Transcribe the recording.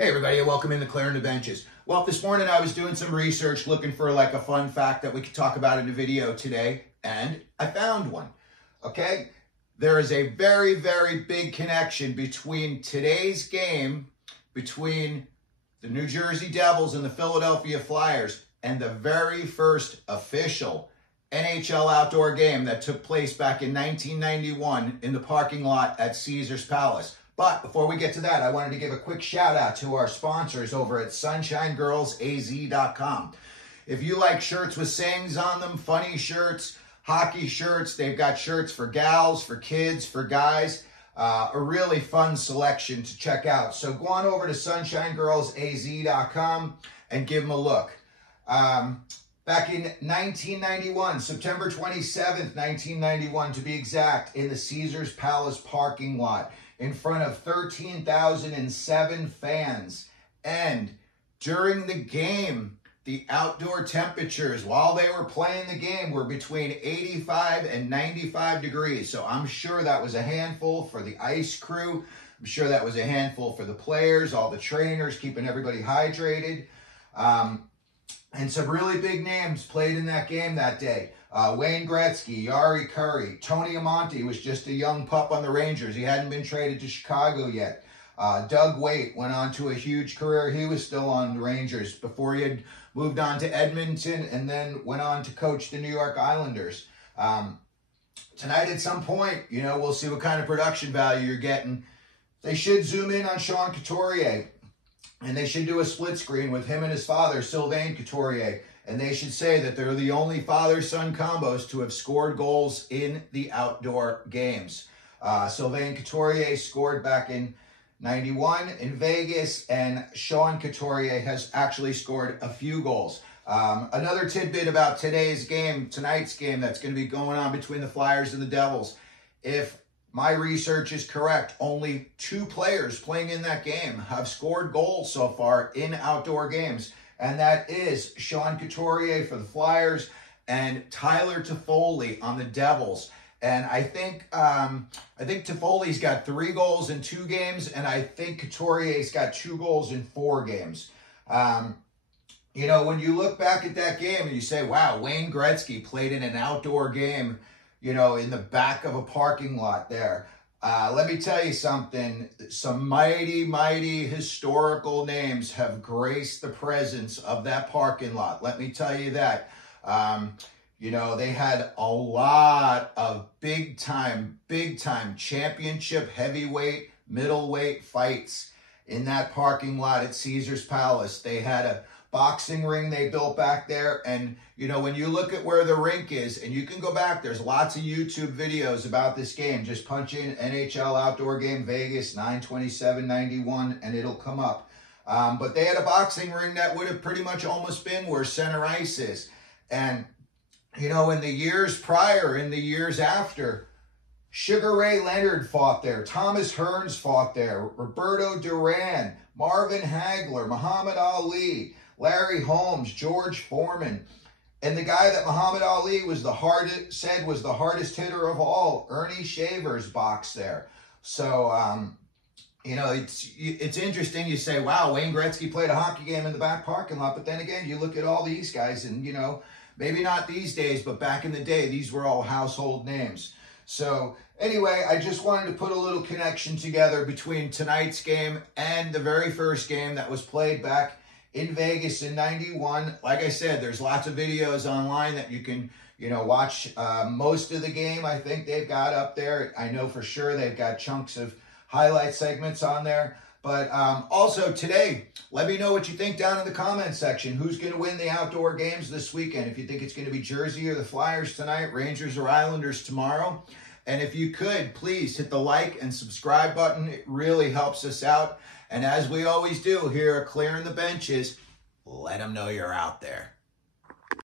Hey everybody, and welcome in to Clearing the Benches. Well, this morning I was doing some research looking for like a fun fact that we could talk about in a video today, and I found one. Okay? There is a very, very big connection between today's game, between the New Jersey Devils and the Philadelphia Flyers, and the very first official NHL outdoor game that took place back in 1991 in the parking lot at Caesars Palace. But before we get to that, I wanted to give a quick shout out to our sponsors over at SunshineGirlsAZ.com. If you like shirts with sayings on them, funny shirts, hockey shirts, they've got shirts for gals, for kids, for guys, a really fun selection to check out. So go on over to SunshineGirlsAZ.com and give them a look. Back in 1991, September 27th, 1991 to be exact, in the Caesars Palace parking lot, in front of 13,007 fans. And during the game, the outdoor temperatures while they were playing the game were between 85 and 95 degrees. So I'm sure that was a handful for the ice crew. I'm sure that was a handful for the players, all the trainers, keeping everybody hydrated. And some really big names played in that game that day. Wayne Gretzky, Yari Curry, Tony Amonte was just a young pup on the Rangers. He hadn't been traded to Chicago yet. Doug Weight went on to a huge career. He was still on the Rangers before he had moved on to Edmonton and then went on to coach the New York Islanders. Tonight at some point, we'll see what kind of production value you're getting. They should zoom in on Sean Couturier, and they should do a split screen with him and his father, Sylvain Couturier. And they should say that they're the only father-son combos to have scored goals in the outdoor games. Sylvain Couturier scored back in 91 in Vegas, and Sean Couturier has actually scored a few goals. Another tidbit about tonight's game that's going to be going on between the Flyers and the Devils. If my research is correct, only 2 players playing in that game have scored goals so far in outdoor games. And that is Sean Couturier for the Flyers and Tyler Toffoli on the Devils. And I think Toffoli's got 3 goals in 2 games, and I think Couturier's got 2 goals in 4 games. When you look back at that game and you say, wow, Wayne Gretzky played in an outdoor game, in the back of a parking lot there. Let me tell you something. Some mighty, mighty historical names have graced the presence of that parking lot. Let me tell you that. They had a lot of big-time championship heavyweight, middleweight fights in that parking lot at Caesars Palace. They had a boxing ring they built back there. And, when you look at where the rink is, and you can go back, there's lots of YouTube videos about this game. Just punch in NHL outdoor game Vegas 9/27/91 and it'll come up. But they had a boxing ring that would have pretty much almost been where center ice is. And, in the years prior, in the years after, Sugar Ray Leonard fought there. Thomas Hearns fought there. Roberto Duran, Marvin Hagler, Muhammad Ali, Larry Holmes, George Foreman. And the guy that Muhammad Ali was the hardest hitter of all, Ernie Shavers, boxed there. So, it's interesting. You say, wow, Wayne Gretzky played a hockey game in the back parking lot. But then again, you look at all these guys and, maybe not these days, but back in the day, these were all household names. So anyway, I just wanted to put a little connection together between tonight's game and the very first game that was played back in Vegas in 91. Like I said, there's lots of videos online that you can, watch. Most of the game, I think they've got up there. I know for sure they've got chunks of highlight segments on there. But also today, let me know what you think down in the comment section. Who's going to win the outdoor games this weekend? If you think it's going to be Jersey or the Flyers tonight, Rangers or Islanders tomorrow. And if you could, please hit the like and subscribe button. It really helps us out. And as we always do here at Clearing the Benches, let them know you're out there.